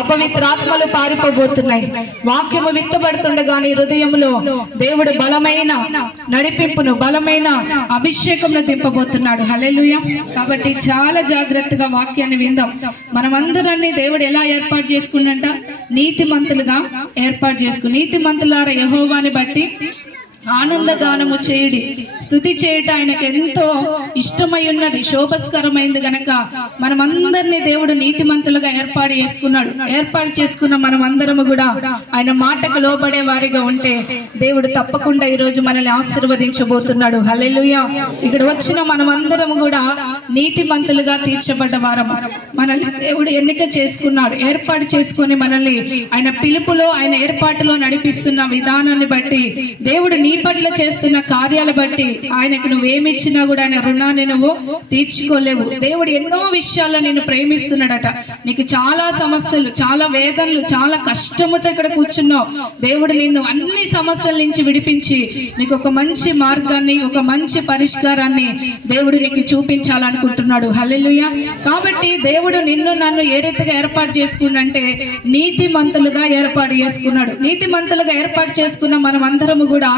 అపవిత్రాత్మలు పారిపోబోతున్నాయి. వాక్యము విత్తబడుతుండగాని హృదయంలో దేవుడు బలమైన నడిపింపును, బలమైన అభిషేకంను దింపబోతున్నాడు. హల్లెలూయా. కాబట్టి చాలా జాగ్రత్తగా వాక్యాన్ని విందాం. మనమందరాన్ని దేవుడు ఎలా ఏర్పాటు చేసుకున్నంట? నీతిమంతులుగా ఏర్పాటు చేసుకుని, నీతిమంతులారా యెహోవాని బట్టి ఆనందగానము చేయుడి, స్తుతి చేయుట ఆయనకు ఎంతో ఇష్టమై ఉన్నది, శోభస్కరమైంది గనక మనమందరినీ దేవుడు నీతిమంతులుగా ఏర్పాటు చేసుకున్న మనమందరము కూడా ఆయన మాటకు లోబడే వారిగా ఉంటే దేవుడు తప్పకుండా ఈరోజు మనల్ని ఆశీర్వదించబోతున్నాడు. హల్లెలూయా. ఇక్కడ వచ్చిన మనమందరము కూడా నీతిమంతులుగా తీర్చబడ్డ వారము. మనల్ని దేవుడు ఎన్నిక చేసుకున్నాడు, ఏర్పాటు చేసుకుని మనల్ని ఆయన పిలుపులో, ఆయన ఏర్పాటులో నడిపిస్తున్న విధానాన్ని బట్టి, దేవుడు నీ పట్ల చేస్తున్న కార్యాల బట్టి ఆయనకు నువ్వేమిచ్చినా కూడా ఆయన రుణాన్ని నువ్వు తీర్చుకోలేవు. దేవుడు ఎన్నో విషయాల్లో నిన్ను ప్రేమిస్తున్నాడట. నీకు చాలా సమస్యలు, చాలా వేదనలు, చాలా కష్టముతో ఇక్కడ కూర్చున్నావు. దేవుడు నిన్ను అన్ని సమస్యల నుంచి విడిపించి నీకు ఒక మంచి మార్గాన్ని, ఒక మంచి పరిష్కారాన్ని దేవుడు నీకు చూపించాలనుకుంటున్నాడు. హల్లెలూయా. కాబట్టి దేవుడు నిన్ను నన్ను ఏ రీతిగా ఏర్పాటు చేసుకున్నంటే నీతిమంతులుగా ఏర్పాటు చేసుకున్నాడు. నీతిమంతులుగా ఏర్పాటు చేసుకున్న మనం అందరము కూడా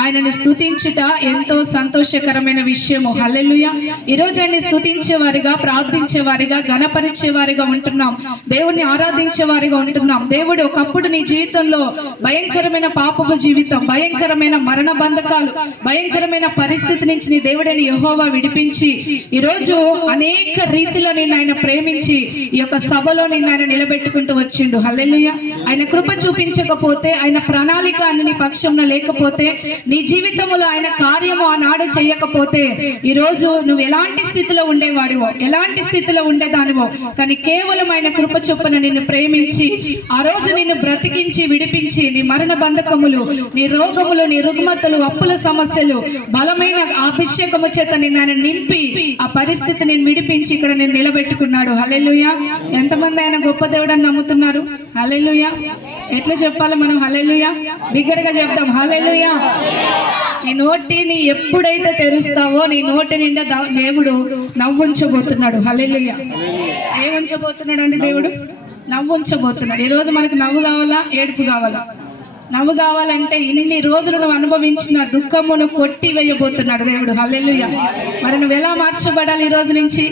ఆయనని స్తుతించుట ఎంతో సంతోషకరమైన విషయము. హల్లెలూయా. ఈరోజు ఆయన్ని స్తుతించే వారిగా, ప్రార్థించే వారిగా, ఘనపరిచే వారిగా ఉంటున్నాం. దేవుణ్ణి ఆరాధించే వారిగా ఉంటున్నాం. దేవుడు ఒకప్పుడు నీ జీవితంలో భయంకరమైన పాపపు జీవితం, భయంకరమైన మరణ బంధకాలు, భయంకరమైన పరిస్థితి నుంచి నీ దేవుడైన యెహోవా విడిపించి ఈరోజు అనేక రీతిలో నిన్ను ఆయన ప్రేమించి ఈ యొక్క సభలో నిన్ను ఆయన నిలబెట్టుకుంటూ వచ్చిండు. హల్లెలూయా. ఆయన కృప చూపించకపోతే, ఆయన ప్రణాళిక నీ పక్షంలో లేకపోతే, నీ జీవితంలో ఆయన కార్యము ఆనాడు చేయకపోతే ఈరోజు నువ్వు ఎలాంటి స్థితిలో ఉండేవాడివో, ఎలాంటి స్థితిలో ఉండేదానివో. కానీ కేవలం ఆయన కృప చొప్పున నిన్ను ప్రేమించి ఆ రోజు నిన్ను బ్రతికించి విడిపించి నీ మరణ బంధకములు, నీ రోగములు, నీ రుగ్మతలు, అప్పుల సమస్యలు, బలమైన అభిషేకము చేత నిన్ను ఆయన నింపి ఆ పరిస్థితి నేను విడిపించి ఇక్కడ నేను నిలబెట్టుకున్నాడు. హల్లెలూయా. ఎంతమంది ఆయన గొప్ప దేవుడని నమ్ముతున్నారు? హల్లెలూయా. ఎట్లా చెప్పాలి మనం? హల్లెలూయా. బిగ్గరగా చెప్తాం హల్లెలూయా. నీ నోటిని ఎప్పుడైతే తెరుస్తావో నీ నోటి నిండా దేవుడు నవ్వుంచబోతున్నాడు. హల్లెలూయా. ఏముంచబోతున్నాడు అండి? దేవుడు నవ్వుంచబోతున్నాడు. ఈరోజు మనకు నవ్వు కావాలా, ఏడుపు కావాలా? నవ్వు కావాలంటే ఇన్ని రోజులు నువ్వు అనుభవించిన దుఃఖమును కొట్టి వేయబోతున్నాడు దేవుడు. హల్లెలూయా. మరి నువ్వు ఎలా మార్చబడాలి? ఈ రోజు నుంచి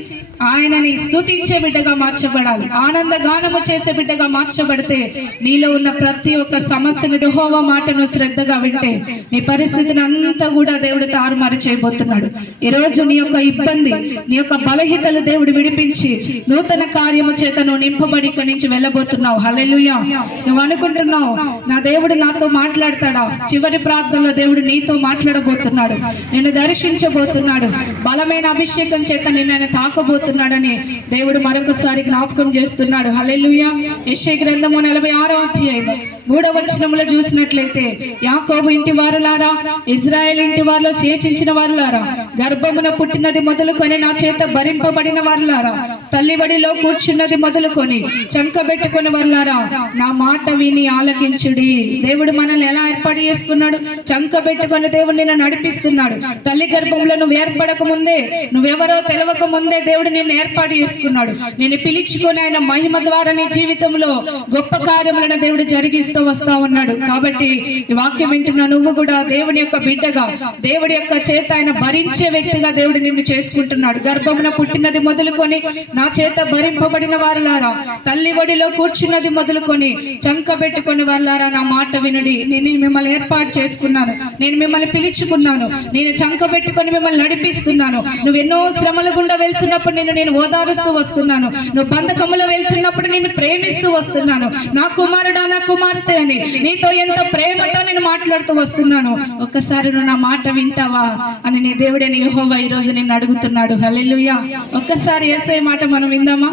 ఆయనని స్తుతించే బిడ్డగా మార్చబడాలి. ఆనంద గానము చేసే బిడ్డగా మార్చబడితే నీలో ఉన్న ప్రతి ఒక్క సమస్యను, యెహోవా మాటను శ్రద్ధగా వింటే నీ పరిస్థితిని అంతా కూడా దేవుడు తారుమారు చేయబోతున్నాడు. ఈరోజు నీ యొక్క ఇబ్బంది, నీ యొక్క బలహీనతలు దేవుడు విడిపించి నూతన కార్యము చేత నువ్వు నింపబడి ఇక్కడి నుంచి వెళ్ళబోతున్నావు. హల్లెలూయా. నువ్వు అనుకుంటున్నావు నా దేవుడు నాతో మాట్లాడతాడా? చివరి ప్రార్థనలో దేవుడు నీతో మాట్లాడబోతున్నాడు, నిన్ను దర్శించబోతున్నాడు, బలమైన అభిషేకం చేత నిన్ను ఆయన తాకబోతున్నాడని దేవుడు మరొకసారి జ్ఞాపకం చేస్తున్నాడు. హల్లెలూయా. యెషయా గ్రంథము 46వ అధ్యాయం 3వ వచనములో చూసినట్లయితే, యాకోబు ఇంటి వారులారా, ఇజ్రాయేల్ ఇంటి వారిలో శేషించిన వారులారా, గర్భమున పుట్టినది మొదలుకొని నా చేత భరింపబడిన వారులారా, తల్లిబడిలో కూర్చున్నది మొదలుకొని చంకబెట్టుకుని వారులారా, నా మాట విని ఆలకించుడి. దేవుడు మనల్ని ఎలా ఏర్పాటు చేసుకున్నాడు? చంకబెట్టుకుని దేవుడు నిన్ను నడిపిస్తున్నాడు. తల్లి గర్భంలో నువ్వు ఏర్పడక ముందే, నువ్వెవరో తెలవక ముందే దేవుడు నిన్ను ఏర్పాటు చేసుకున్నాడు. నిన్ను పిలుచుకొని ఆయన మహిమ ద్వారా నీ జీవితంలో గొప్ప కార్యములను దేవుడు జరిగిస్తూ వస్తా ఉన్నాడు. కాబట్టి ఈ వాక్యం వింటున్న నువ్వు కూడా దేవుని యొక్క బిడ్డగా, దేవుడి యొక్క చేత ఆయన భరించే వ్యక్తిగా దేవుడు నిన్ను చేసుకుంటున్నాడు. గర్భమున పుట్టినది మొదలుకొని నా చేత భరింపబడిన వారులారా, తల్లి ఒడిలో కూర్చున్నది మొదలుకొని చంకబెట్టుకుని వారులారా, నా మాట వినుడి. నేను మిమ్మల్ని ఏర్పాటు చేసుకున్నాను, నేను మిమ్మల్ని పిలుచుకున్నాను, నేను చంకబెట్టుకొని మిమ్మల్ని నడిపిస్తున్నాను. నువ్వు ఎన్నో శ్రమల గుండా వెళ్తున్నప్పుడు నేను ఓదారుస్తూ వస్తున్నాను. నువ్వు బంధకములో వెళ్తున్నప్పుడు నేను ప్రేమిస్తూ వస్తున్నాను. నా కుమారుడా, నా కుమార్తె అని నీతో ఎంత ప్రేమతో నేను మాట్లాడుతూ వస్తున్నాను. ఒక్కసారి నువ్వు నా మాట వింటావా అని నీ దేవుడైన యెహోవా ఈ రోజు నిన్ను అడుగుతున్నాడు. హల్లెలూయా. ఒక్కసారి యేసయ్య మాట మనం విందామా?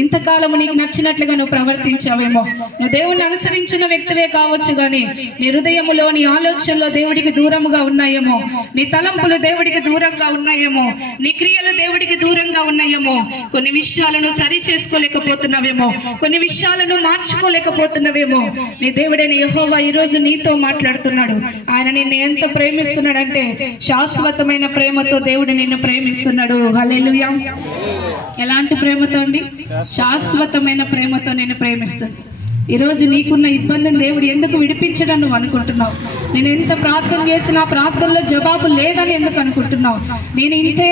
ఇంతకాలము నీకు నచ్చినట్లుగా నువ్వు ప్రవర్తించావేమో, నువ్వు దేవుణ్ణి అనుసరించిన వ్యక్తివే కావచ్చు, కానీ నీ హృదయములో, నీ ఆలోచనలో దేవుడికి దూరముగా ఉన్నాయేమో, నీ తలంపులు దేవుడికి దూరంగా ఉన్నాయేమో, నీ క్రియలు దేవుడికి దూరంగా ఉన్నాయేమో, కొన్ని విషయాలను సరి చేసుకోలేకపోతున్నావేమో, కొన్ని విషయాలను మార్చుకోలేకపోతున్నావేమో. నీ దేవుడైన యెహోవా ఈ రోజు నీతో మాట్లాడుతున్నాడు. ఆయన నిన్ను ఎంత ప్రేమిస్తున్నాడంటే శాశ్వతమైన ప్రేమతో దేవుడు నిన్ను ప్రేమిస్తున్నాడు. హల్లెలూయా. ఎలాంటి ప్రేమతో అండి? శాశ్వతమైన ప్రేమతో నేను ప్రేమిస్తాను. ఈరోజు నీకున్న ఇబ్బందిని దేవుడు ఎందుకు విడిపించడం నువ్వు అనుకుంటున్నావు? నేను ఎంత ప్రార్థన చేసినా ప్రార్థనలో జవాబు లేదని ఎందుకు అనుకుంటున్నావు? నేను ఇంతే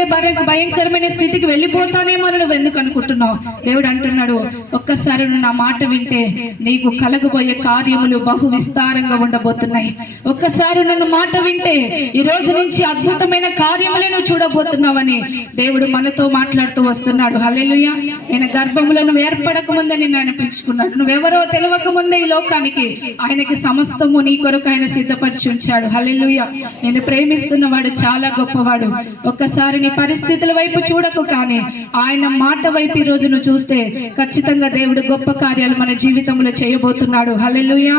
భయంకరమైన స్థితికి వెళ్ళిపోతానేమో అని నువ్వు ఎందుకు అనుకుంటున్నావు? దేవుడు అంటున్నాడు, ఒక్కసారి నువ్వు నా మాట వింటే నీకు కలగబోయే కార్యములు బహు విస్తారంగా ఉండబోతున్నాయి. ఒక్కసారి నన్ను మాట వింటే ఈ రోజు నుంచి అద్భుతమైన కార్యములే నువ్వు చూడబోతున్నావని దేవుడు మనతో మాట్లాడుతూ వస్తున్నాడు. హల్లెలూయా. నేను గర్భములో నువ్వు ఏర్పడక ముందే నిన్ను ఆయన పిలుచుకున్నాడు. నువ్వెవరో తెలియక ముందే ఈ లోకానికి ఆయనకి సమస్తము నీ కొరకు ఆయన సిద్ధపరిచి ఉంచాడు. హల్లెలూయా. నేను ప్రేమిస్తున్నవాడు చాలా గొప్పవాడు. ఒక్కసారి నీ పరిస్థితుల వైపు చూడకు, కానీ ఆయన మాట వైపు ఈ రోజు నువ్వు చూస్తే ఖచ్చితంగా దేవుడు గొప్ప కార్యాలు మన జీవితంలో చేయబోతున్నాడు. హల్లెలూయా.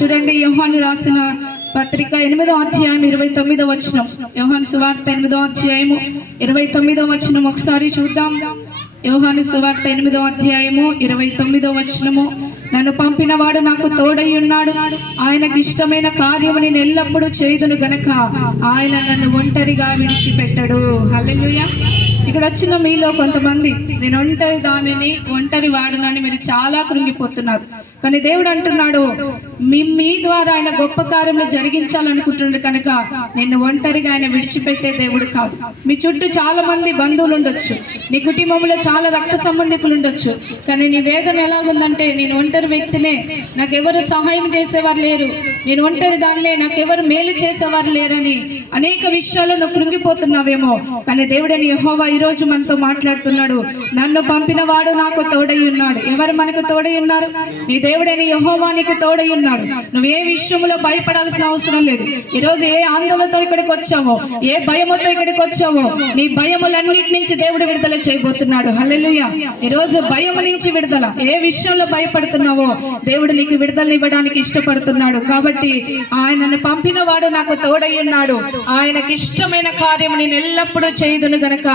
చూడండి, యోహాను రాసిన పత్రిక 8వ అధ్యాయం 29వ వచనం. యోహాను సువార్త 8వ అధ్యాయము 29వ వచనం ఒకసారి చూద్దాం. యోహాను సువార్త 8వ అధ్యాయము 29వ వచనము. నన్ను పంపిన వాడు నాకు తోడై ఉన్నాడు, ఆయనకి ఇష్టమైన కార్యము నేను ఎల్లప్పుడూ చేయుదును గనక ఆయన నన్ను ఒంటరిగా విడిచిపెట్టడు. హల్లెలూయా. ఇక్కడ వచ్చిన మీలో కొంతమంది నేను ఒంటరి దానిని, ఒంటరి వాడునని మీరు చాలా కృంగిపోతున్నారు. కానీ దేవుడు అంటున్నాడు, మీ ద్వారా ఆయన గొప్ప కార్యములు జరిగించాలనుకుంటున్నాడు కనుక నిన్ను ఒంటరిగా ఆయన విడిచిపెట్టే దేవుడు కాదు. మీ చుట్టూ చాలా మంది బంధువులు ఉండొచ్చు, నీ కుటుంబంలో చాలా రక్త సంబంధికులు ఉండొచ్చు, కానీ నీ వేదన ఎలాగుందంటే నేను ఒంటరి వ్యక్తినే, నాకెవరు సహాయం చేసేవారు లేరు, నేను ఒంటరి దాన్నే, నాకెవరు మేలు చేసేవారు లేరని అనేక విషయాలు నువ్వు కృంగిపోతున్నావేమో. కానీ దేవుడని యెహోవా ఈ రోజు మనతో మాట్లాడుతున్నాడు, నన్ను పంపిన వాడు నాకు తోడై ఉన్నాడు. ఎవరు మనకు తోడై ఉన్నారు? నీ దేవుడని యెహోవా నీకు తోడై ఉన్నాడు. నువ్వు ఏ విషయంలో భయపడాల్సిన అవసరం లేదు. ఈ రోజు ఏ ఆందోళనతో ఇక్కడికి వచ్చావో, ఏ భయముతో ఇక్కడికి వచ్చావో, నీ భయములన్నిటి నుంచి దేవుడు విడుదల చేయబోతున్నాడు. హల్లెలూయా. ఈ రోజు భయము నుంచి విడుదల. ఏ విషయంలో భయపడుతున్నావో దేవుడు నీకు విడుదల ఇవ్వడానికి ఇష్టపడుతున్నాడు. కాబట్టి ఆయనను పంపిన వాడు నాకు తోడై ఉన్నాడు, ఆయనకి ఇష్టమైన కార్యము నేను ఎల్లప్పుడూ చేయుదును గనక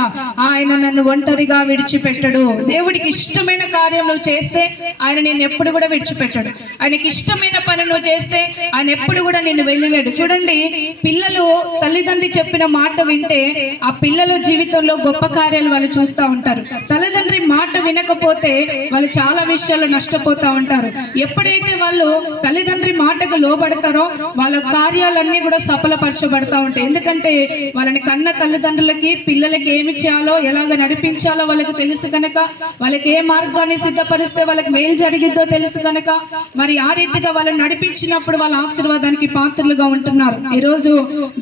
ఆయన నన్ను ఒంటరిగా విడిచిపెట్టడు. దేవుడికి ఇష్టమైన కార్యం నువ్వు చేస్తే ఆయన నిన్ను ఎప్పుడు కూడా విడిచిపెట్టడు. ఆయనకి ఇష్టమైన పని నువ్వు చేస్తే ఆయన ఎప్పుడు కూడా నిన్ను వెళ్ళివేడు. చూడండి, పిల్లలు తల్లిదండ్రి చెప్పిన మాట వింటే ఆ పిల్లల జీవితంలో గొప్ప కార్యాలు వాళ్ళు చూస్తూ ఉంటారు. తల్లిదండ్రి మాట వినకపోతే వాళ్ళు చాలా విషయాలు నష్టపోతూ ఉంటారు. ఎప్పుడైతే వాళ్ళు తల్లిదండ్రి మాటకు లోబడతారో వాళ్ళ కార్యాలన్నీ కూడా సఫలపరచబడతా ఉంటాయి. ఎందుకంటే వాళ్ళని కన్న తల్లిదండ్రులకి పిల్లలకి ఏమి చేయాలో, ఎలాగ నడిపించాలో వాళ్ళకి తెలుసు కనుక, వాళ్ళకి ఏ మార్గాన్ని సిద్ధపరిస్తే వాళ్ళకి మేలు జరిగిద్దో తెలుసు కనుక, మరి ఆ రీతిగా వాళ్ళు నడిపించినప్పుడు వాళ్ళ ఆశీర్వాదానికి పాత్రలుగా ఉంటున్నారు. ఈ రోజు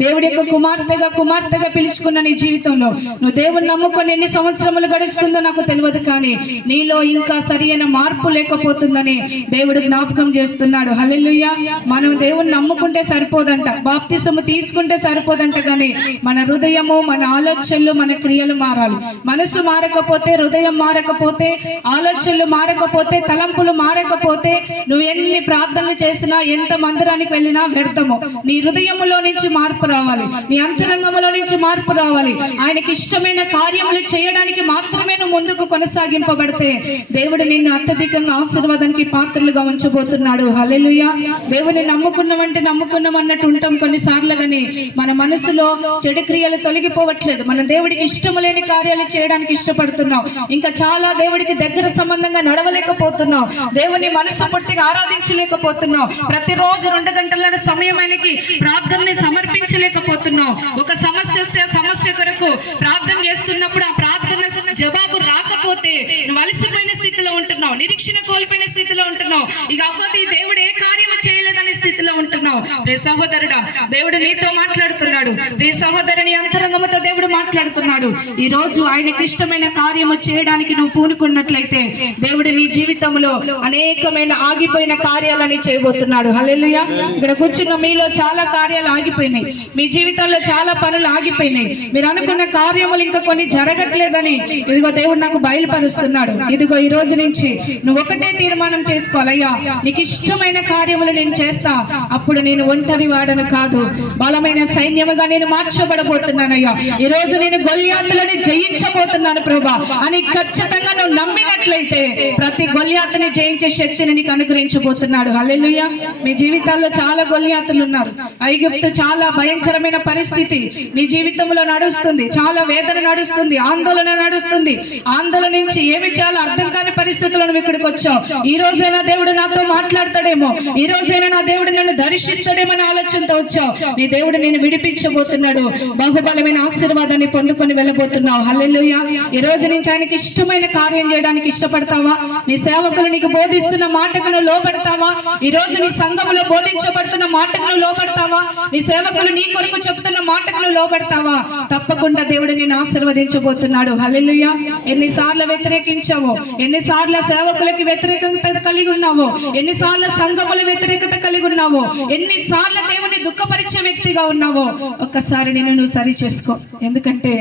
దేవుడి యొక్క కుమార్తెగా పిలుచుకున్న నీ జీవితంలో నువ్వు దేవుని నమ్ముకొని ఎన్ని సంవత్సరములు గడుస్తుందో నాకు తెలియదు, కానీ నీలో ఇంకా సరైన మార్పు లేకపోతుందని దేవుడు జ్ఞాపకం చేస్తున్నాడు. హల్లెలూయా. మనం దేవుని నమ్ముకుంటే సరిపోదంట, బాప్తిసము తీసుకుంటే సరిపోదంట, కానీ మన హృదయము, మన ఆలోచనలు, మన క్రియలు మారాలి. మనసు మారకపోతే, హృదయం మారకపోతే, ఆలోచనలు మారకపోతే, తలంపులు మారకపోతే నువ్వు ఎన్ని ప్రార్థనలు చేసినా, ఎంత మందిరానికి వెళ్ళినా వ్యర్థము. నీ హృదయములో నుంచి మార్పు రావాలి, నీ అంతరంగములో నుంచి మార్పు రావాలి. ఆయనకి ఇష్టమైన కార్యములు చేయడానికి మాత్రమే నువ్వు ముందుకు కొనసాగింపబడితే దేవుడు నిన్ను అత్యధికంగా ఆశీర్వాదానికి పాత్రలుగా ఉంచబోతున్నాడు. హల్లెలూయా. దేవుని నమ్ముకున్నామంటే నమ్ముకున్నాం అన్నట్టు ఉంటాం కొన్నిసార్లు, కానీ మన మనసులో చెడు క్రియలు తొలగిపోవట్లేదు. మన దేవుడికి ఇష్టము లేని కార్యాలు చేయడానికి ఇష్టపడుతున్నాం. ఇంకా చాలా దేవుడికి దగ్గర సంబంధంగా నడవలేకపోతున్నాం. దేవుని మనసు పూర్తిగా ఆరాధించలేకపోతున్నాం. ప్రతిరోజు 2 గంటల సమయం ఆయనకి ప్రార్థనని సమర్పించలేకపోతున్నాం. ఒక సమస్య వస్తే ఆ సమస్య కొరకు ప్రార్థన చేస్తున్నప్పుడు ఆ ప్రార్థన జవాబు రాకపోతే నువ్వు అలసిపోయిన స్థితిలో ఉంటున్నావు, నిరీక్షణ కోల్పోయిన స్థితిలో ఉంటున్నావు. ఇక అవ్వదు, దేవుడు ఏ కార్యము చేయలేదనే స్థితిలో ఉంటున్నావు. రే సహోదరుడా, దేవుడు నీతో మాట్లాడుతున్నాడు. రే సహోదరుని అంతరంగముతో దేవుడు మాట్లాడుతున్నాడు. ఈ రోజు ఆయనకి ఇష్టమైన కార్యము చేయడానికి నువ్వు పూనుకున్నట్లయితే దేవుడు నీ జీవితంలో అనేకమైన ఆగిపోయిన కార్యాలని చేయబోతున్నాడు. హల్లెలూయా. ఇక్కడ కూర్చున్న మీలో చాలా కార్యాలు ఆగిపోయినాయి, మీ జీవితంలో చాలా పనులు ఆగిపోయినాయి. మీరు అనుకున్న కార్యములు ఇంకా కొన్ని జరగట్లేదని ఇదిగో దేవుడు నాకు బయలుపరుస్తున్నాడు. ఇదిగో ఈ రోజు నుంచి నువ్వు ఒకటే తీర్మానం చేసుకోవాలి, అయ్యా నీకు ఇష్టమైన కార్యములు నేను చేస్తా, అప్పుడు చూచినప్పుడు నేను ఒంటరి వాడను కాదు, బలమైన సైన్యముగా నేను మార్చబడబోతున్నానయ్యా. ఈ రోజు నేను గొల్యాతులను జయించబోతున్నాను ప్రభా అని ఖచ్చితంగా నువ్వు నమ్మినట్లయితే ప్రతి గొల్యాతుని జయించే శక్తిని నీకు అనుగ్రహించబోతున్నాడు. హల్లెలూయా. మీ జీవితాల్లో చాలా గొల్యాతులు ఉన్నారు. ఐగుప్తు చాలా భయంకరమైన పరిస్థితి నీ జీవితంలో నడుస్తుంది, చాలా వేదన నడుస్తుంది, ఆందోళన నడుస్తుంది. ఆందోళన నుంచి ఏమి చేయాలో అర్థం కాని పరిస్థితుల్లో నువ్వు ఇక్కడికి వచ్చావు. ఈ రోజైనా దేవుడు నాతో మాట్లాడతాడేమో, ఈ రోజైనా నా దేవుడు నన్ను దర్శిస్తాడేమో అనే ఆలోచనతో వచ్చావు. నీ దేవుడు నేను విడిపించబోతున్నాడు, బహుబలమైన ఆశీర్వాదాన్ని పొందుకొని వెళ్ళబోతున్నావు. హల్లెలూయా. ఈ రోజు నుంచి ఆయనకి ఇష్టమైన కార్యం చేయడానికి ఇష్టపడతావా? నీ సేవకులు నీకు బోధిస్తున్న మాటకు నువ్వు లోబడతావా? ఈ రోజు నీ సంఘములో బోధించబడుతున్న మాటకు నువ్వు లోబడతావా? నీ సేవకులు నీ కొరకు చెప్తున్న మాటకు నువ్వు లోబడతావా? తప్పకుండా దేవుడు నేను ఆశీర్వదించబోతున్నాడు. హల్లెలూయా. ఎన్నిసార్లు వ్యతిరేకించావో, ఎన్నిసార్లు సేవకులకి వ్యతిరేకత కలిగి ఉన్నావో, ఎన్నిసార్లు సంఘముల వ్యతిరేకత కలిగి ఉన్నావో, ఎన్నిసార్లు దేవుని దుఃఖపరిచే వ్యక్తిగా ఉన్నావో, ఒక్కసారి నువ్వు సరి చేసుకో. ఎందుకంటే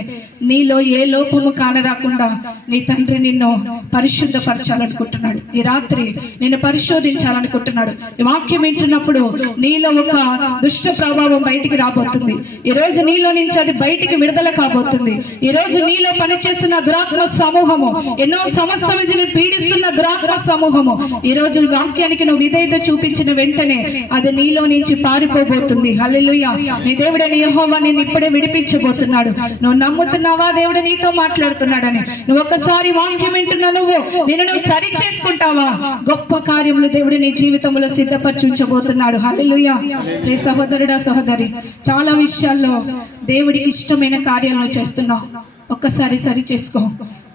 నీలో ఏ లోపము కానరాకుండా నీ తండ్రి నిన్ను పరిశుద్ధపరచాలనుకుంటున్నాడు. ఈ రాత్రి నిన్ను పరిశోధించాలనుకుంటున్నాడు. ఈ వాక్యం వింటున్నప్పుడు నీలో ఒక దుష్ట ప్రభావం బయటికి రాబోతుంది. ఈ రోజు నీలో నుంచి అది బయటికి విడుదల కాబోతుంది. ఈ రోజు నీలో పనిచేస్తున్న దురాత్మ సమూహము, ఎన్నో సమస్యల నుంచి పీడిస్తున్న దురాత్మ సమూహము, ఈ రోజు వాక్యానికి నువ్వు విధేయత చూపించిన వెంటనే అది నీలో నుంచి పారిపోబోతుంది. హల్లెలూయా. నీ దేవుడని యెహోవా నిన్ను ఇప్పుడే విడిపించబోతున్నాడు. నువ్వు నమ్ముతున్నావా దేవుడు నీతో మాట్లాడుతున్నాడని? నువ్వు ఒక్కసారి వాక్యం వింటున్నా నువ్వు సరి చేసుకుంటావా? గొప్ప కార్యములు దేవుడు నీ జీవితంలో సిద్ధపరిచి ఉంచబోతున్నాడు. హల్లెలూయా. రే సహోదరుడా, సహోదరి, చాలా విషయాల్లో దేవుడికి ఇష్టమైన కార్యాలను చేస్తున్నావు. ఒక్కసారి సరి చేసుకో.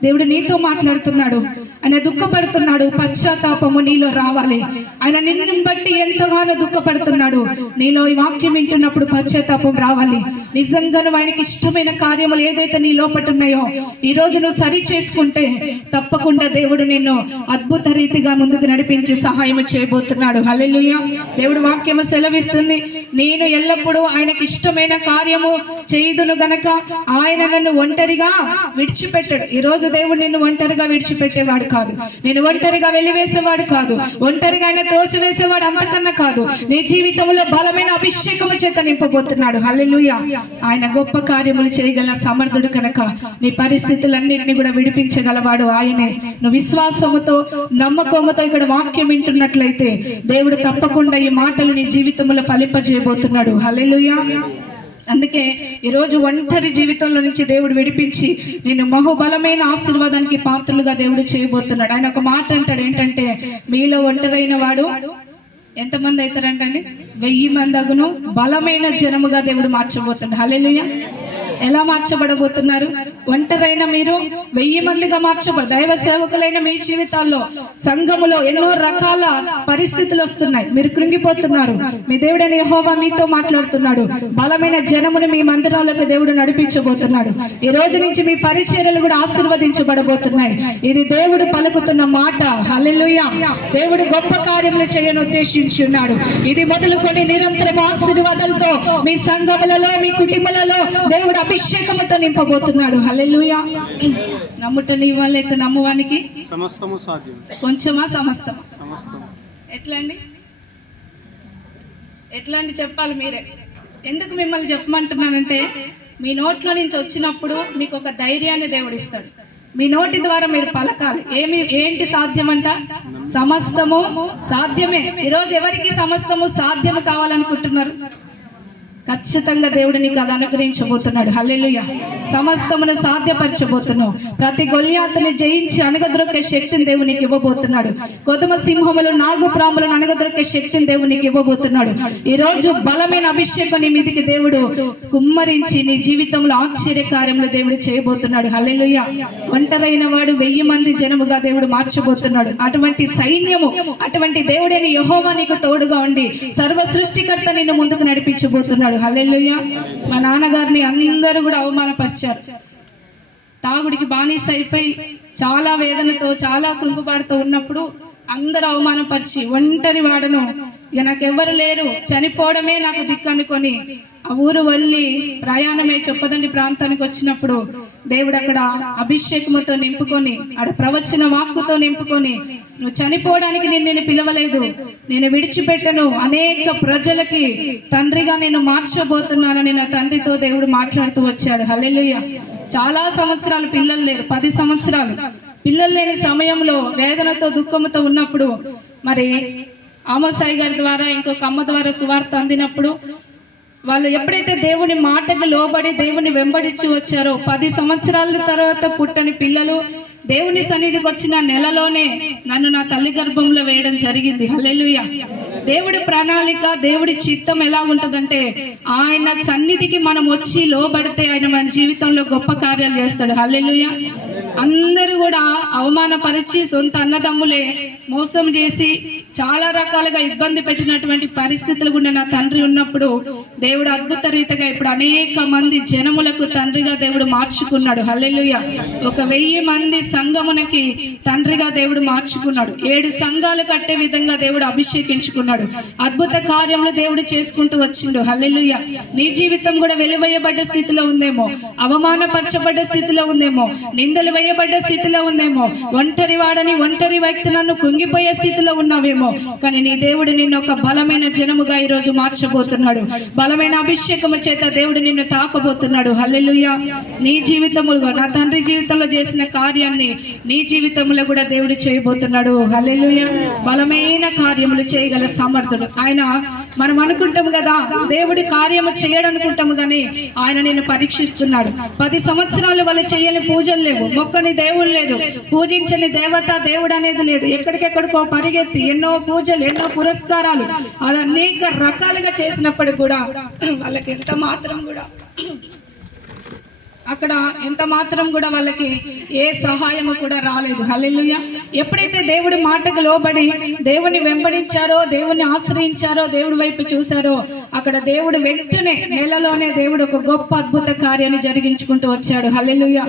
దేవుడు నీతో మాట్లాడుతున్నాడు. ఆయన దుఃఖపడుతున్నాడు. పశ్చాత్తాపము నీలో రావాలి. ఆయన నిన్ను బట్టి ఎంతగానో దుఃఖపడుతున్నాడు. నీలో ఈ వాక్యం వింటున్నప్పుడు పశ్చాత్తాపం రావాలి. నిజంగా నువ్వు ఆయనకి ఇష్టమైన కార్యములు ఏదైతే నీ లోపట ఉన్నాయో ఈ రోజు నువ్వు సరి చేసుకుంటే తప్పకుండా దేవుడు నిన్ను అద్భుత రీతిగా ముందుకు నడిపించి సహాయం చేయబోతున్నాడు. హల్లెలూయా. దేవుడు వాక్యము సెలవిస్తుంది, నేను ఎల్లప్పుడూ ఆయనకి ఇష్టమైన కార్యము చేయుదును గనక ఆయన నన్ను ఒంటరిగా విడిచిపెట్టాడు. ఈ రోజు దేవుడు నిన్ను ఒంటరిగా విడిచిపెట్టేవాడు కాదు, నేను ఒంటరిగా వెలివేసేవాడు కాదు, ఒంటరిగా ఆయన త్రోసివేసేవాడు అంతకన్నా కాదు. నీ జీవితంలో బలమైన అభిషేకము చేత నింపబోతున్నాడు. హల్లెలూయా. ఆయన గొప్ప కార్యములు చేయగల సమర్థుడు కనుక నీ పరిస్థితులన్నింటినీ కూడా విడిపించగలవాడు ఆయనే. నువ్వు విశ్వాసముతో నమ్మకముతో ఇక్కడ వాక్యం వింటున్నట్లయితే దేవుడు తప్పకుండా ఈ మాటలు నీ జీవితంలో ఫలింపజేయబోతున్నాడు. హల్లెలూయా. అందుకే ఈరోజు ఒంటరి జీవితంలో నుంచి దేవుడు విడిపించి నేను బహుబలమైన ఆశీర్వాదానికి పాత్రలుగా దేవుడు చేయబోతున్నాడు. ఆయన ఒక మాట అంటాడు, ఏంటంటే మీలో ఒంటరైన వాడు ఎంతమంది అవుతారంటండి? 1000 మంది అగును, బలమైన జనముగా దేవుడు మార్చబోతున్నాడు. హల్లెలూయా. ఎలా మార్చబడబోతున్నారు? ఒంటరైన మీరు 1000 మందిగా దైవ సేవకులైన మీ జీవితాల్లో సంఘములో ఎన్నో రకాల పరిస్థితులు వస్తున్నాయి, మీరు కృంగిపోతున్నారు. మీ దేవుడైన యెహోవా మీతో మాట్లాడుతున్నాడు. బలమైన జనమును మీ మందిరంలోకి దేవుడు నడిపించబోతున్నాడు. ఈ రోజు నుంచి మీ పరిచర్యలు కూడా ఆశీర్వదించబడబోతున్నాయి. ఇది దేవుడు పలుకుతున్న మాట. హల్లెలూయా. దేవుడు గొప్ప కార్యములు చేయను ఉద్దేశించి ఉన్నాడు. ఇది మొదలుకొని నిరంతరం ఆశీర్వాదాలతో మీ సంఘములలో మీ కుటుంబాలలో దేవుడు అభిషేకముతో నింపబోతున్నాడు. హల్లెలూయా. నమ్ముట నీ వల్ల అయితే నమ్మువానికి సమస్తము సాధ్యం. కొంచెమా సమస్తమా? ఎట్లా అండి చెప్పాలి మీరే. ఎందుకు మిమ్మల్ని చెప్పమంటున్నానంటే మీ నోట్లో నుంచి వచ్చినప్పుడు మీకు ఒక ధైర్యాన్ని దేవుడు ఇస్తాడు. మీ నోటి ద్వారా మీరు పలకాలి. ఏంటి సాధ్యమంట? సమస్తము సాధ్యమే. ఈరోజు ఎవరికి సమస్తము సాధ్యము కావాలనుకుంటున్నారు? ఖచ్చితంగా దేవుడు నీకు అది అనుగ్రహించబోతున్నాడు. హల్లెలూయా. సమస్తమును సాధ్యపరచబోతున్నావు. ప్రతి గొల్యాతుని జయించి అనగదొక్కే శక్తిని దేవునికి ఇవ్వబోతున్నాడు. కొదమ సింహములు నాగుపాములను అనగదొక్కే శక్తిని దేవునికి ఇవ్వబోతున్నాడు. ఈ రోజు బలమైన అభిషేకం నీ మీదికి దేవుడు కుమ్మరించి నీ జీవితంలో ఆశ్చర్య కార్యములు దేవుడు చేయబోతున్నాడు. హల్లెలూయా. ఒంటరైన వాడు 1000 మంది జనముగా దేవుడు మార్చబోతున్నాడు. అటువంటి సైన్యము, అటువంటి దేవుడైన యెహోవా నీకు తోడుగా ఉండి సర్వ సృష్టికర్త నిన్ను ముందుకు నడిపించబోతున్నాడు. హల్లెలూయా. మా నాన్నగారిని అందరూ కూడా అవమానపరిచారు. తాగుడికి బానిస అయిపోయి చాలా వేదనతో చాలా కృంగుబాటుతో ఉన్నప్పుడు అందరూ అవమానపరిచి ఒంటరి వాడను ఇక నాకు ఎవరు లేరు, చనిపోవడమే నాకు దిక్కు అనుకొని ఆ ఊరు వెళ్ళి ప్రయాణమే చొప్పదండి ప్రాంతానికి వచ్చినప్పుడు దేవుడు అక్కడ అభిషేకముతో నింపుకొని ఆడ ప్రవచన వాక్కుతో నింపుకొని, నువ్వు చనిపోవడానికి నేను పిలవలేదు, నేను విడిచిపెట్టను, అనేక ప్రజలకి తండ్రిగా నేను మార్చబోతున్నానని నా తండ్రితో దేవుడు మాట్లాడుతూ వచ్చాడు. హల్లెలూయా. చాలా సంవత్సరాలు పిల్లలు లేరు, 10 సంవత్సరాలు పిల్లలు లేని సమయంలో వేదనతో దుఃఖంతో ఉన్నప్పుడు మరి ఆమోసాయి గారి ద్వారా ఇంకొక అమ్మ ద్వారా సువార్త అందినప్పుడు వాళ్ళు ఎప్పుడైతే దేవుని మాటకు లోబడి దేవుని వెంబడించి వచ్చారో 10 సంవత్సరాల తర్వాత పుట్టని పిల్లలు దేవుని సన్నిధికి వచ్చిన నెలలోనే నన్ను నా తల్లి గర్భంలో వేయడం జరిగింది. హల్లెలూయా. దేవుడి ప్రణాళిక, దేవుడి చిత్తం ఎలా ఉంటుందంటే ఆయన సన్నిధికి మనం వచ్చి లోబడితే ఆయన మన జీవితంలో గొప్ప కార్యాలు చేస్తాడు. హల్లెలూయా. అందరూ కూడా అవమానపరిచి సొంత అన్నదమ్ములే మోసం చేసి చాలా రకాలుగా ఇబ్బంది పెట్టినటువంటి పరిస్థితులు కూడా నా తండ్రి ఉన్నప్పుడు దేవుడు అద్భుత రీతిగా ఇప్పుడు అనేక మంది జనములకు తండ్రిగా దేవుడు మార్చుకున్నాడు. హల్లెలూయా. 1000 మంది సంఘమునకి తండ్రిగా దేవుడు మార్చుకున్నాడు. 7 సంఘాలు కట్టే విధంగా దేవుడు అభిషేకించుకున్నాడు. అద్భుత కార్యములు దేవుడు చేసుకుంటూ వచ్చిండు. హల్లెలూయా. నీ జీవితం కూడా వెలివేయబడ్డ స్థితిలో ఉందేమో, అవమానపరచబడ్డ స్థితిలో ఉందేమో, నిందలు వేయబడ్డ స్థితిలో ఉందేమో, ఒంటరి వాడని ఒంటరి వ్యక్తి నన్ను కుంగిపోయే స్థితిలో ఉన్నావేమో, కానీ నీ దేవుడు నిన్ను ఒక బలమైన జనముగా ఈ రోజు మార్చబోతున్నాడు. బలమైన అభిషేకము చేత దేవుడు నిన్ను తాకబోతున్నాడు. హల్లెలూయా. నీ జీవితంలో నా తండ్రి జీవితంలో చేసిన కార్యాన్ని నీ జీవితంలో కూడా దేవుడు చేయబోతున్నాడు. హల్లెలూయా. బలమైన కార్యములు చేయగల సమర్థుడు ఆయన. మనం అనుకుంటాం కదా దేవుడి కార్యము చేయడనుకుంటాము, కానీ ఆయన నిన్ను పరీక్షిస్తున్నాడు. 10 సంవత్సరాలు వాళ్ళు చేయని పూజలు లేవు, మొక్కని దేవుడు లేదు, పూజించని దేవత దేవుడు అనేది లేదు. ఎక్కడికెక్కడికో పరిగెత్తి ఎన్నో పూజలు, ఎన్నో పురస్కారాలు, అది అనేక రకాలుగా చేసినప్పుడు కూడా వాళ్ళకి ఎంత మాత్రం కూడా వాళ్ళకి ఏ సహాయము కూడా రాలేదు. హల్లెలూయా. ఎప్పుడైతే దేవుడి మాటకు లోబడి దేవుని వెంబడించారో, దేవుని ఆశ్రయించారో, దేవుడి వైపు చూశారో, అక్కడ దేవుడు వెంటనే నెలలోనే దేవుడు ఒక గొప్ప అద్భుత కార్యాన్ని జరిగించుకుంటూ వచ్చాడు. హల్లెలూయా.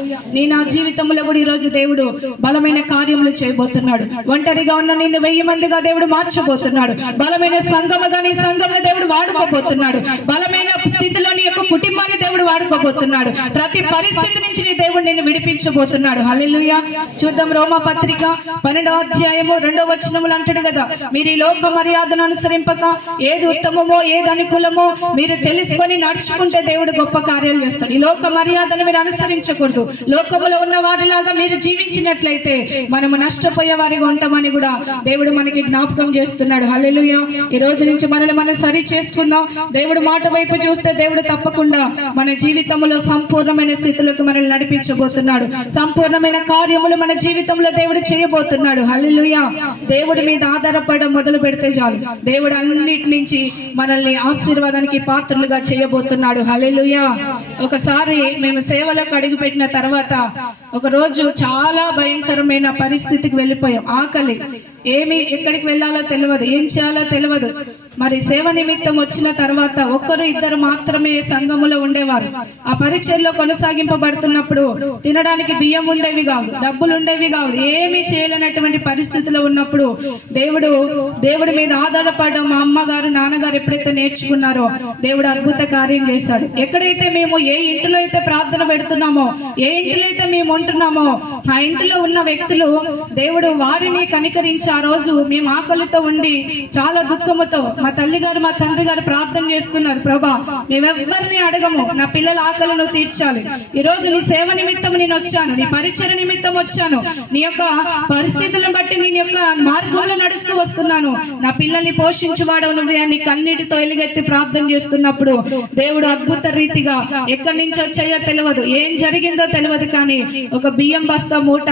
నా జీవితంలో కూడా ఈరోజు దేవుడు బలమైన కార్యములు చేయబోతున్నాడు. ఒంటరిగా ఉన్న నిన్ను 1000 మందిగా దేవుడు మార్చబోతున్నాడు. బలమైన సంఘముగా నీ సంఘంలో దేవుడు వాడుకోబోతున్నాడు. బలమైన స్థితిలో నీ యొక్క కుటుంబాన్ని దేవుడు వాడుకోబోతున్నాడు. ప్రతి పరిస్థితి నుంచి నీ దేవుడు నిన్ను విడిపించబోతున్నాడు. హల్లెలూయా. చూద్దాం రోమా పత్రిక 12వ అధ్యాయము 2వ వచనములు అంటాడు కదా, మీరు ఈ లోక మర్యాదను అనుసరింపక ఏది ఉత్తమమో ఏది అనుకూలమో మీరు తెలుసుకొని నడుచుకుంటే దేవుడు గొప్ప కార్యాలు చేస్తాడు. ఈ లోక మర్యాదను మీరు అనుసరించకూడదు. లోకములో ఉన్న వారిలాగా మీరు జీవించినట్లయితే మనము నష్టపోయే వారిగా ఉంటామని కూడా దేవుడు మనకి జ్ఞాపకం చేస్తున్నాడు. హల్లెలూయా. ఈ రోజు నుంచి మనల్ని మనం సరి చేసుకుందాం. దేవుడు మాట వైపు చూస్తే దేవుడు తప్పకుండా మన జీవితంలో సంపూర్ణమైన స్థితిలోకి మనల్ని నడిపించబోతున్నాడు. సంపూర్ణమైన కార్యములు మన జీవితంలో దేవుడు చేయబోతున్నాడు. హల్లెలూయా. దేవుడి మీద ఆధారపడడం మొదలు పెడితే చాలు, దేవుడు అన్నిటి నుంచి మనల్ని ఆశీర్వాదానికి పాత్రలుగా చేయబోతున్నాడు. హల్లెలూయా. ఒకసారి మేము సేవలకు అడుగుపెట్టిన తర్వాత ఒక రోజు చాలా భయంకరమైన పరిస్థితికి వెళ్ళిపోయాం. ఆకలి, ఎక్కడికి వెళ్ళాలో తెలియదు, ఏం చేయాలో తెలియదు. మరి సేవ నిమిత్తం వచ్చిన తర్వాత 1-2 మాత్రమే సంఘములో ఉండేవారు. ఆ పరిచర్లో కొనసాగింపబడుతున్నప్పుడు తినడానికి బియ్యం ఉండేవి కాదు, డబ్బులు ఉండేవి కాదు, ఏమీ చేయలేనటువంటి పరిస్థితిలో ఉన్నప్పుడు దేవుడి మీద ఆధారపడడం మా అమ్మగారు నాన్నగారు ఎప్పుడైతే నేర్చుకున్నారో దేవుడు అద్భుత కార్యం చేశాడు. ఎక్కడైతే మేము ఏ ఇంటిలో అయితే ప్రార్థన పెడుతున్నామో, ఏ ఇంటిలో అయితే మేము ఉంటున్నామో, ఆ ఇంటిలో ఉన్న వ్యక్తులు దేవుడు వారిని కనికరించి ఆ రోజు మేము ఆకలితో ఉండి చాలా దుఃఖముతో మా తల్లి గారు మా తండ్రి గారు ప్రార్థన చేస్తున్నారు, ప్రభా మేమెవ్వరిని అడగము, నా పిల్లల ఆకలిను తీర్చాలి. ఈ రోజు నీ సేవ నిమిత్తం నేను వచ్చాను, నీ పరిచయ నిమిత్తం వచ్చాను, నీ యొక్క పరిస్థితులను బట్టి నీ యొక్క మార్గంలో నడుస్తూ వస్తున్నాను, నా పిల్లల్ని పోషించువాడవు నువ్వే అని కన్నీటితో ఎలుగెత్తి ప్రార్థన చేస్తున్నప్పుడు దేవుడు అద్భుత రీతిగా ఎక్కడి నుంచి వచ్చాయో తెలియదు, ఏం జరిగిందో తెలియదు, కానీ ఒక బియ్యం బస్తా మూట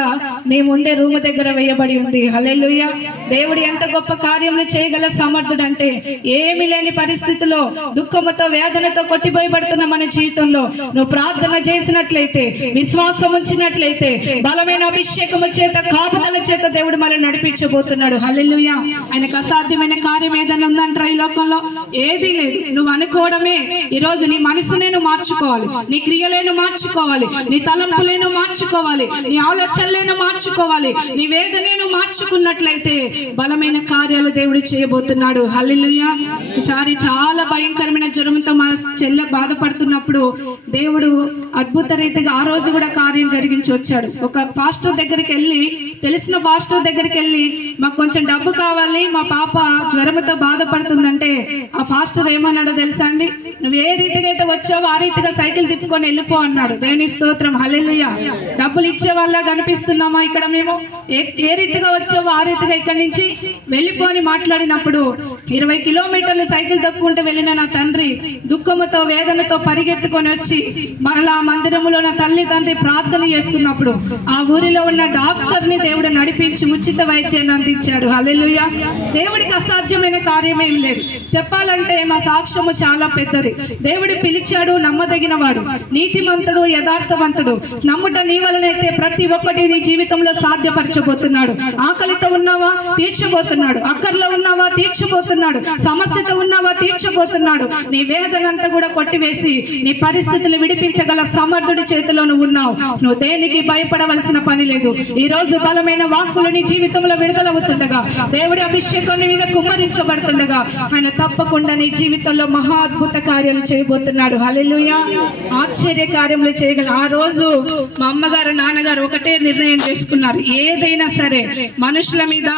మేము ఉండే రూమ్ దగ్గర వేయబడి ఉంది. హల్లెలూయా. దేవుడు ఎంత గొప్ప కార్యములు చేయగల సమర్థుడు అంటే, ఏమి లేని పరిస్థితిలో దుఃఖముతో వేదనతో కొట్టిపోయబడుతున్న మన జీవితంలో నువ్వు ప్రార్థన చేసినట్లయితే, విశ్వాసం ఉంచినట్లయితే, బలమైన అభిషేకము చేత కాపుదల చేత దేవుడు మనల్ని నడిపించబోతున్నాడు. హల్లెలూయా. ఆయనకు అసాధ్యమైన కార్యం ఏదైనా ఉందంటారా ఈ లోకంలో? ఏది లేదు. నువ్వు అనుకోవడమే. ఈ రోజు నీ మనసునేను మార్చుకోవాలి, నీ క్రియలేను మార్చుకోవాలి, నీ తలంపులేను మార్చుకోవాలి, నీ ఆలోచనలేను మార్చుకోవాలి, నీ వేదనేను మార్చుకున్నట్లయితే బలమైన కార్యాలు దేవుడు చేయబోతున్నాడు. హల్లెలూయా. హల్లెలూయా. ఈసారి చాలా భయంకరమైన జ్వరంతో మా చెల్లె బాధపడుతున్నప్పుడు దేవుడు అద్భుత రీతిగా ఆ రోజు కూడా కార్యం జరిగించి వచ్చాడు. ఒక పాస్టర్ దగ్గరికి వెళ్ళి, తెలిసిన పాస్టర్ దగ్గరికి వెళ్ళి, మాకు కొంచెం డబ్బు కావాలి, మా పాప జ్వరంతో బాధపడుతుందంటే ఆ పాస్టర్ ఏమన్నాడో తెలుసా అండి? నువ్వు ఏ రీతిగా అయితే వచ్చావో ఆ రీతిగా సైకిల్ తిప్పుకొని వెళ్ళిపో అన్నాడు. దేవుని స్తోత్రం, హల్లెలూయా. డబ్బులు ఇచ్చే వాళ్ళ కనిపిస్తున్నామా ఇక్కడ? మేము ఏ రీతిగా వచ్చావో ఆ రీతిగా ఇక్కడి నుంచి వెళ్ళిపో అని మాట్లాడినప్పుడు 20 కిలోమీటర్లు సైకిల్ తప్పుకుంటూ వెళ్ళిన నా తండ్రి దుఃఖముతో వేదనతో పరిగెత్తుకొని వచ్చి మరలా మందిరములో నా తల్లి తండ్రి ప్రార్థన చేస్తున్నప్పుడు ఆ ఊరిలో ఉన్న డాక్టర్ని దేవుడు నడిపించి ఉచిత వైద్యాన్ని అందించాడు. హల్లెలూయా. దేవుడికి అసాధ్యమైన కార్యం ఏమి లేదు. చెప్పాలంటే మా సాక్ష్యము చాలా పెద్దది. దేవుడు పిలిచాడు, నమ్మదగిన వాడు, నీతిమంతుడు, యథార్థవంతుడు. నమ్ముట నీ వలనైతే ప్రతి ఒక్కటి నీ జీవితంలో సాధ్యపరచబోతున్నాడు. ఆకలితో ఉన్నావా? తీర్చబోతున్నాడు. అక్కర్లో ఉన్నావా? తీర్చబోతున్నాడు. సమస్యతో ఉన్నావా? తీర్చబోతున్నాడు. నీ వేదనంతా కూడా కొట్టివేసి నీ పరిస్థితులు విడిపించగల సమర్థుడి చేతిలో నువ్వు ఉన్నావు. నువ్వు దేనికి భయపడవలసిన పని లేదు. ఈ రోజు బలమైన వాక్కులు నీ జీవితంలో విడుదలవుతుండగా, దేవుడి అభిషేకం నీ మీద కుమ్మరించబడుతుండగా ఆయన తప్పకుండా నీ జీవితంలో మహా అద్భుత కార్యాలు చేయబోతున్నాడు. హల్లెలూయా. ఆశ్చర్య కార్యములు చేయగల. ఆ రోజు మా అమ్మగారు నాన్నగారు ఒకటే నిర్ణయం చేసుకున్నారు, ఏదైనా సరే మనుషుల మీద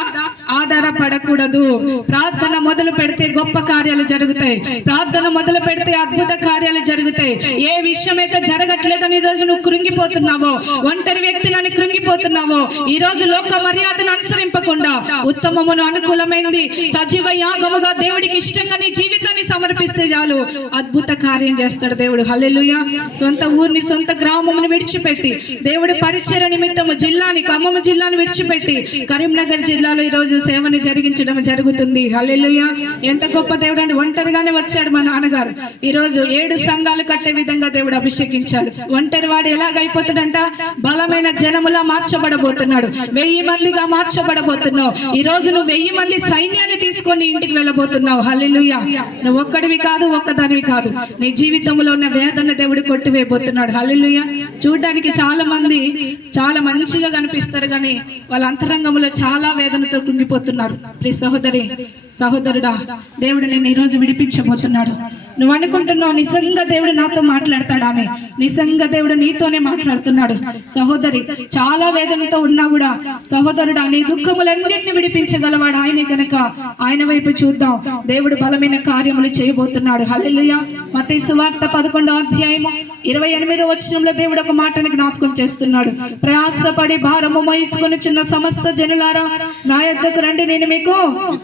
ఆధారపడకూడదు. ప్రార్థన మొదలు పెడితే గొప్ప కార్యాలు జరుగుతాయి. ప్రార్థన మొదలు పెడితే అద్భుత కార్యాలు జరుగుతాయి. ఏ విషయం అయితే జరగట్లేదని ఈ రోజు నువ్వు కృంగిపోతున్నావో, ఒంటరి వ్యక్తిని కృంగిపోతున్నావో, ఈ రోజు లోక మర్యాదను అనుసరింపకుండా ఉత్తమమును అనుకూలమైనది సజీవ యాగముగా దేవుడికి ఇష్టంగా నీ జీవితాన్ని సమర్పిస్తే చాలు, అద్భుత కార్యం చేస్తాడు దేవుడు. హల్లెలూయా. సొంత ఊరిని, సొంత గ్రామమును విడిచిపెట్టి దేవుడి పరిచర్య నిమిత్తము జిల్లాని, ఖమ్మం జిల్లాని విడిచిపెట్టి కరీంనగర్ జిల్లాలో ఈ రోజు సేవని జరిగించడం జరుగుతుంది. హల్లెలూయా. ఎంత గొప్ప దేవుడు అండి. ఒంటరిగానే వచ్చాడు మా నాన్నగారు. ఈ రోజు 7 సంఘాలు కట్టే విధంగా దేవుడు అభిషేకించాడు. ఒంటరి వాడు ఎలాగైపోతాడంట? బలమైన జనములా మార్చబడబోతున్నాడు. 1000 మందిగా మార్చబడబోతున్నావు. ఈ రోజు నువ్వు 1000 మంది సైన్యాన్ని తీసుకొని ఇంటికి వెళ్ళబోతున్నావు. హల్లెలూయా. నువ్వు ఒక్కడివి కాదు, ఒక్కదానివి కాదు. నీ జీవితంలో ఉన్న వేదన దేవుడు కొట్టివేయబోతున్నాడు. హల్లెలూయా. చూడడానికి చాలా మంది చాలా మంచిగా కనిపిస్తారు, కానీ వాళ్ళ అంతరంగంలో చాలా వేదనతో కుంగిపోతున్నారు. ప్లీజ్ సహోదరి, సహోదరుడా, దేవుడు నేను ఈ రోజు విడిపించబోతున్నాడు. నువ్వు అనుకుంటున్నావు నిజంగా దేవుడు నాతో మాట్లాడతాడా అని. నిజంగా దేవుడు నీతోనే మాట్లాడుతున్నాడు. సహోదరి, చాలా వేదనతో ఉన్నా కూడా సహోదరుడా, నీ దుఃఖములన్నింటినీ విడిపించగలవాడు ఆయనే కనుక ఆయన వైపు చూద్దాం. దేవుడు బలమైన కార్యములు చేయబోతున్నాడు. హల్లెలూయా. మత్తయి సువార్త 11వ అధ్యాయము 28వ వచనంలో దేవుడు ఒక మాటను జ్ఞాపకం చేస్తున్నాడు. ప్రయాసపడి భారము మోయించుకొనుచున్న సమస్త జనులారా నా యొద్దకు రండి, నేను మీకు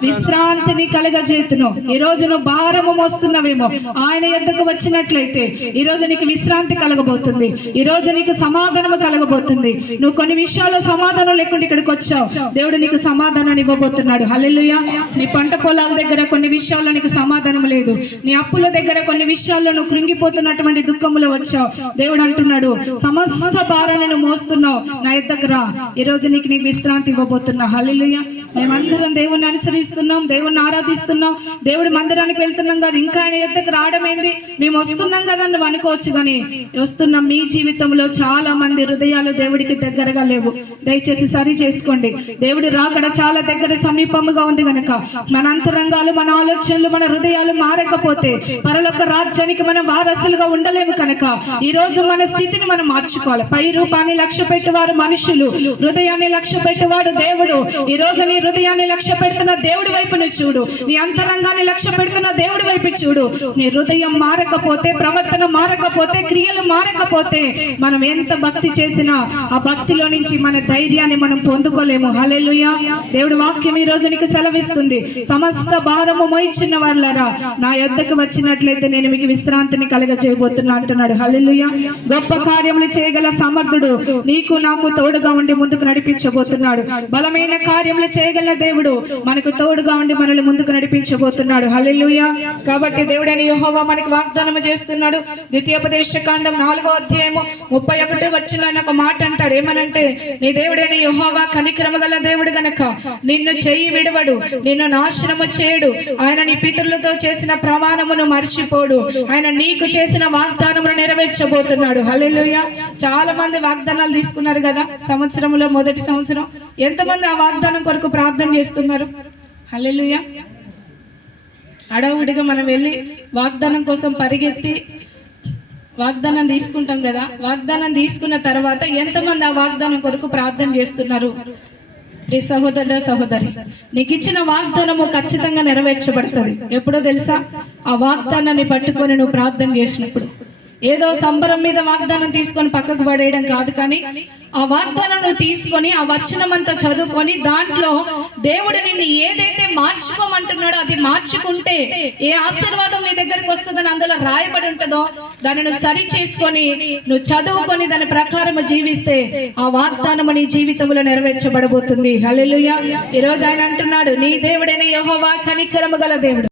విశ్రాంతిని కలగజేతును. ఈ రోజు నువ్వు భారము మోస్తున్నావేమో, ఆయన యొద్దకు వచ్చినట్లయితే ఈ రోజు నీకు విశ్రాంతి కలగబోతుంది. ఈ రోజు నీకు సమాధానము కలగబోతుంది. నువ్వు కొన్ని విషయాల్లో సమాధానం లేకుండా ఇక్కడికి వచ్చావు, దేవుడు నీకు సమాధానాన్ని ఇవ్వబోతున్నాడు. హల్లెలూయా. నీ పంట పొలాల దగ్గర కొన్ని విషయాల్లో నీకు సమాధానం లేదు. నీ అప్పుల దగ్గర కొన్ని విషయాల్లో నువ్వు కృంగిపోతున్నటువంటి దుఃఖములో వచ్చావు. దేవుడు అంటున్నాడు, సమస్త భారాలను మోస్తున్నావు, నా యొద్దకు రా, ఈ రోజు నీకు విశ్రాంతి ఇవ్వబోతున్నా. హల్లెలూయా. మేమందరం దేవుణ్ణి అనుసరిస్తున్నాం, దేవుణ్ణి ఆరాధిస్తున్నాం, దేవుడి మందిరానికి వెళ్తున్నాం కదా, ఇంకా ఆయన యొద్దకు రావడం ఏంది? మేము వస్తున్నాం కదా నువ్వు అనుకోవచ్చు, కానీ వస్తున్నాం. మీ జీవితంలో చాలా మంది హృదయాలు దేవుడికి దగ్గరగా లేవు. దయచేసి సరి చేసుకోండి. దేవుడి రాకడ చాలా దగ్గర, సమీపముగా ఉంది కనుక మన అంతరంగాలు, మన ఆలోచనలు, మన హృదయాలు మారకపోతే పరలోక రాజ్యానికి మనం వారసులుగా ఉండలేము. కనుక ఈ రోజు మన స్థితిని మనం మార్చుకోవాలి. పై రూపాన్ని లక్ష్య పెట్టేవారు మనుషులు, హృదయాన్ని లక్ష్య పెట్టేవాడు దేవుడు. ఈ రోజు నీ హృదయాన్ని లక్ష్య పెడుతున్న దేవుడి వైపును చూడు, నీ అంతరంగాన్ని లక్ష్య పెడుతున్న దేవుడి వైపు చూడు. నీ హృదయం మారకపోతే, ప్రవర్తన మారకపోతే, క్రియలు మారకపోతే మనం ఎంత భక్తి చేసినా ఆ భక్తిలో నుంచి మన ధైర్యాన్ని మనం పొందుకోలేము. హల్లెలూయా. దేవుడి వాక్యం ఈ రోజు నీకు సెలవిస్తుంది, సమస్త భారము మోయిచున్న వారులారా నా యొద్దకు వచ్చినట్లయితే నేను మీకు విశ్రాంతిని కలగజేయబోతున్నా అంటున్నాడు. హల్లెలూయా. గొప్ప కార్యములు చేయగల సమర్థుడు నీకు నాకు తోడుగా ఉండి ముందుకు నడిపించబోతున్నాడు. బలమైన కార్యములు చేయగల దేవుడు మనకు తోడుగా ఉండి మనల్ని ముందుకు నడిపించబోతున్నాడు. హల్లెలూయా. కాబట్టి దేవుడైన యెహోవా మనకు వాగ్దానం చేస్తున్నాడు. ద్వితీయోపదేశకాండం 4వ అధ్యాయము 31వ వచనంలో ఒక మాట అంటాడు. ఏమనంటే, నీ దేవుడైన యెహోవా కనికరము గల దేవుడు గనక నిన్ను చెయ్యి విడవడు, నిన్ను నాశనము చేయడు. ఆయన నీ పితరులతో చేసిన ప్రమాణమును మర్చిపోడు. ఆయన నీకు చేసిన వాగ్దానమును నెరవేర్చబోతున్నాడు. హల్లెలూయా. చాలా మంది వాగ్దానాలు తీసుకున్నారు కదా సంవత్సరంలో, మొదటి సంవత్సరం. ఎంతమంది ఆ వాగ్దానం కొరకు ప్రార్థన చేస్తున్నారు? హల్లెలూయా. హడావుడిగా మనం వెళ్ళి వాగ్దానం కోసం పరిగెత్తి వాగ్దానం తీసుకుంటాం కదా. వాగ్దానం తీసుకున్న తర్వాత ఎంతమంది ఆ వాగ్దానం కొరకు ప్రార్థన చేస్తున్నారు? ఏ సహోదరుడు సహోదరి, నీకు ఇచ్చిన వాగ్దానము ఖచ్చితంగా నెరవేర్చబడుతుంది. ఎప్పుడో తెలుసా? ఆ వాగ్దానాన్ని పట్టుకొని నువ్వు ప్రార్థన చేసినప్పుడు. ఏదో సంబరం మీద వాగ్దానం తీసుకొని పక్కకు పడేయడం కాదు, కానీ ఆ వాగ్దానం నువ్వు తీసుకొని ఆ వచనం అంతా చదువుకొని దాంట్లో దేవుడు నిన్ను ఏదైతే మార్చుకోమంటున్నాడో అది మార్చుకుంటే ఏ ఆశీర్వాదం నీ దగ్గరికి వస్తుందని అందులో రాయబడి ఉంటుందో దాన్ని నువ్వు సరి చేసుకొని నువ్వు చదువుకొని దాని ప్రకారం జీవిస్తే ఆ వాగ్దానము నీ జీవితంలో నెరవేర్చబడబోతుంది. హల్లెలూయా. ఈ రోజు ఆయన అంటున్నాడు, నీ దేవుడైన యెహోవా కనికరము గల దేవుడు.